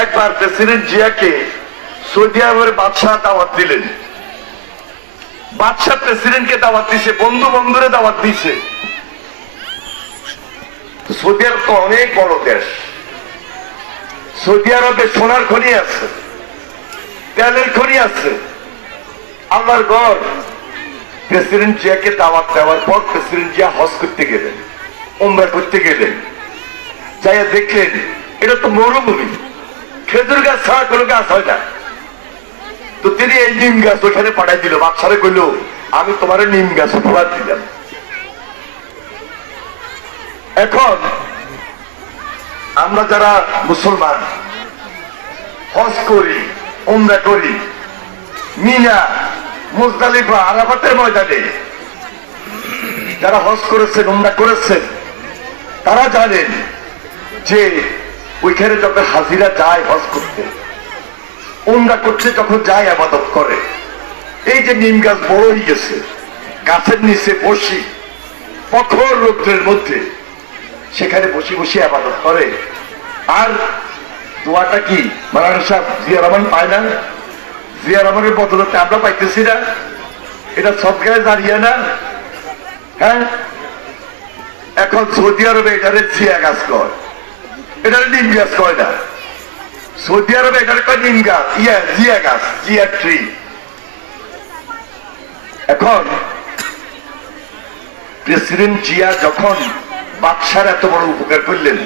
একবার প্রেসিডেন্ট জিয়াকে সৌদি আরবের বাদশাহ দাওয়াত দিলেন। বাদশাহ প্রেসিডেন্টকে দাওয়াত দিছে, বন্ধু বন্ধুরে দাওয়াত দিছে। সৌদি আরব তো অনেক বড় দেশ। সৌদি আরবে সোনার খনি আছে, তেলের খনি আছে, আল্লাহর ঘর। প্রেসিডেন্ট জিয়াকে দাওয়াত দেওয়ার পর প্রেসিডেন্ট জিয়া হজ করতে গেলেন, উমরা করতে গেলেন। যাইয়া দেখলেন এটা তো মরুভূমি, খেজুর গাছ ছাড়া কোনো গাছ হয় না। তো তিনি এই নিম গাছ ওখানে পাঠাই দিল। বাদশারে কইল, আমি তোমার নিম গাছ উপহার দিলাম। এখন আমরা যারা মুসলমান হজ করি, উমরা করি, মিনা, মুজদালিফা, আরাফাতের ময়দানে যারা হজ করেছেন, উমরা করেছেন, তারা জানেন যে ওইখানে যখন হাজিরা যায় হজ করতে, উমরা করতে যখন যায় আবাদত করে, এই যে নিম গাছ বড় হয়ে গেছে, গাছের নিচে বসি প্রখর রৌদ্রের মধ্যে সেখানে বসে বসে আবাদত করে। আর দোয়াটা কি মাওলানা সাহেব জিয়া রহমান পায় না? জিয়া রহমানের বদলতে আমরা পাইতেছি না? এটা সদকায়ে জারিয়া না? হ্যাঁ, এখন সৌদি আরবে এটারে জিয়া গাছ কয়, এটারে নিম গাছ কয় না। সৌদি আরবে এটারে কয় নিম গাছ, জিয়া গাছ, জিয়া ট্রি। এখন প্রেসিডেন্ট জিয়া যখন বাদশার এত বড় উপকার করলেন,